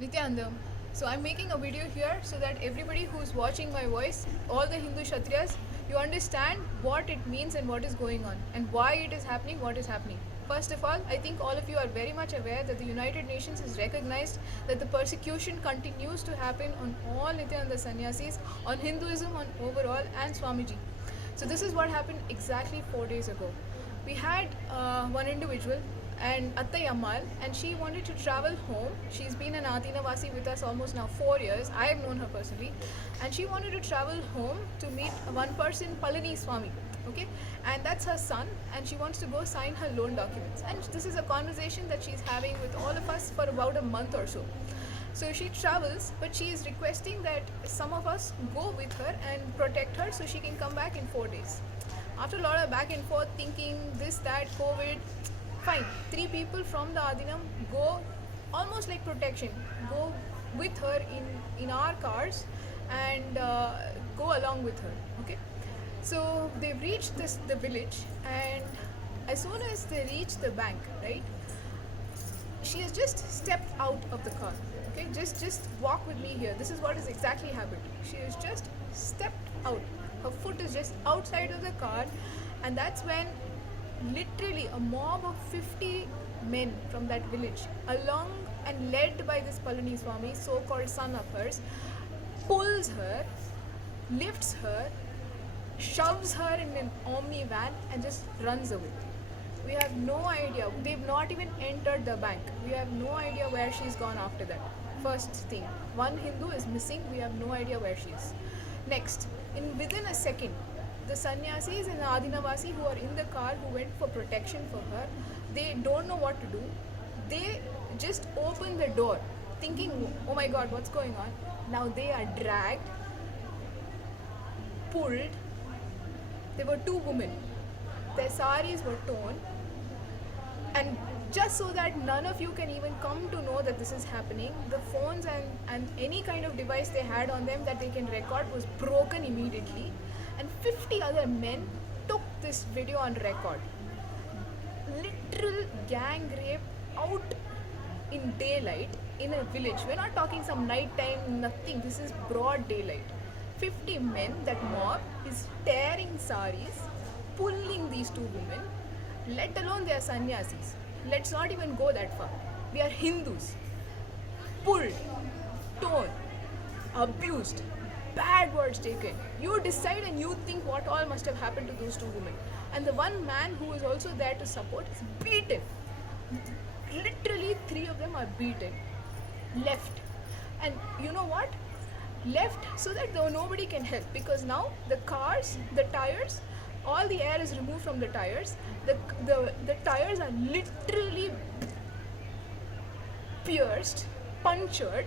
Nityananda. So I'm making a video here so that everybody who's watching my voice, all the Hindu Kshatriyas, you understand what it means and what is going on and why it is happening, what is happening. First of all, I think all of you are very much aware that the United Nations has recognized that the persecution continues to happen on all Nityananda sannyasis, on Hinduism on overall, and Swamiji. So this is what happened exactly 4 days ago. We had one individual and Attai Ammal, and she wanted to travel home. She's been an Adinavasi with us almost now 4 years. I have known her personally, and she wanted to travel home to meet one person, Palani Swami. Okay, and that's her son, and she wants to go sign her loan documents. And this is a conversation that she's having with all of us for about a month or so. So she travels, but she is requesting that some of us go with her and protect her so she can come back in 4 days. After a lot of back and forth thinking, this, that, COVID, fine. 3 people from the Adinam go almost like protection, go with her in our cars and go along with her. Okay. So they reached the village, and as soon as they reach the bank, right, she has just stepped out of the car. Okay, just walk with me here. This is what has exactly happened. She has just stepped out. Her foot is just outside of the car, and that's when literally a mob of 50 men from that village, along and led by this Palani Swami, so-called son of hers, pulls her, lifts her, shoves her in an Omni van, and just runs away. We have no idea. They've not even entered the bank. We have no idea where she's gone after that. First thing, one Hindu is missing. We have no idea where she is. Next, within a second, the sannyasis and the Adinavasi who are in the car, who went for protection for her, they don't know what to do. They just open the door thinking, oh my god, what's going on? Now they are dragged, pulled. There were 2 women. Their saris were torn, and just so that none of you can even come to know that this is happening, the phones and any kind of device they had on them that they can record was broken immediately, and 50 other men took this video on record. Literal gang rape out in daylight in a village. We're not talking some night time, nothing. This is broad daylight. 50 men, that mob is tearing saris, pulling these 2 women, let alone they are sannyasis. Let's not even go that far. We are Hindus. Pulled, torn, abused, bad words taken. You decide and you think what all must have happened to those 2 women. And the one man who is also there to support is beaten. Literally 3 of them are beaten. Left. And you know what? Left so that nobody can help, because now the cars, the tires, all the air is removed from the tires. The tires are literally pierced, punctured,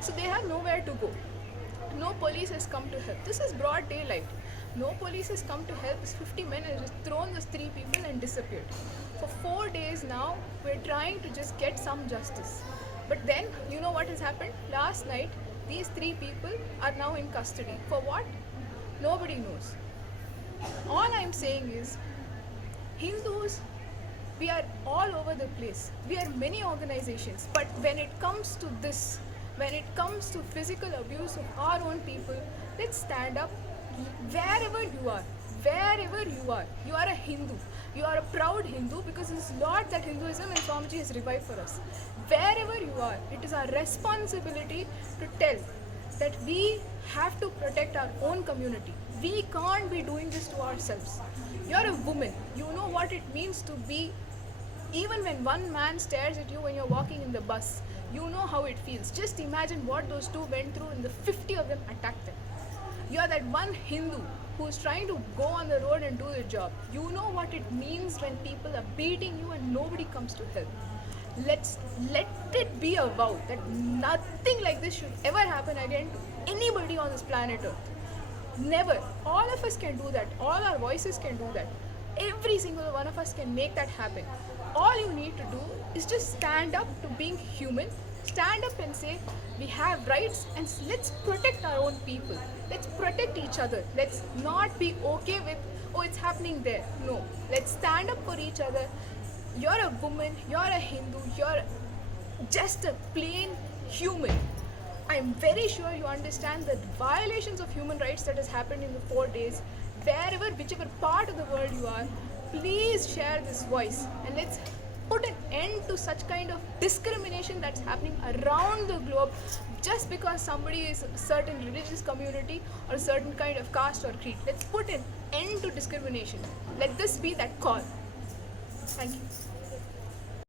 so they have nowhere to go. No police has come to help. This is broad daylight. No police has come to help. These 50 men have just thrown those 3 people and disappeared. For 4 days now, we're trying to just get some justice. But then, you know what has happened? Last night, these 3 people are now in custody. For what? Nobody knows. All I'm saying is, Hindus, we are all over the place. We are many organizations, but when it comes to this, when it comes to physical abuse of our own people, let's stand up wherever you are. Wherever you are a Hindu. You are a proud Hindu, because it's Lord that Hinduism and Swamiji has revived for us. Wherever you are, it is our responsibility to tell that we have to protect our own community. We can't be doing this to ourselves. You're a woman. You know what it means to be, even when one man stares at you when you're walking in the bus, you know how it feels. Just imagine what those 2 went through and the 50 of them attacked them. You're that one Hindu who's trying to go on the road and do the job. You know what it means when people are beating you and nobody comes to help. Let it be a vow that nothing like this should ever happen again to anybody on this planet Earth. Never. All of us can do that. All our voices can do that. Every single one of us can make that happen. All you need to do is just stand up to being human. Stand up and say, we have rights, and let's protect our own people. Let's protect each other. Let's not be okay with, oh, it's happening there. No. Let's stand up for each other. You're a woman, you're a Hindu, you're just a plain human. I'm very sure you understand that violations of human rights that has happened in the 4 days, wherever, whichever part of the world you are, please share this voice and let's put an end to such kind of discrimination that's happening around the globe just because somebody is a certain religious community or a certain kind of caste or creed. Let's put an end to discrimination. Let this be that call. Thank you.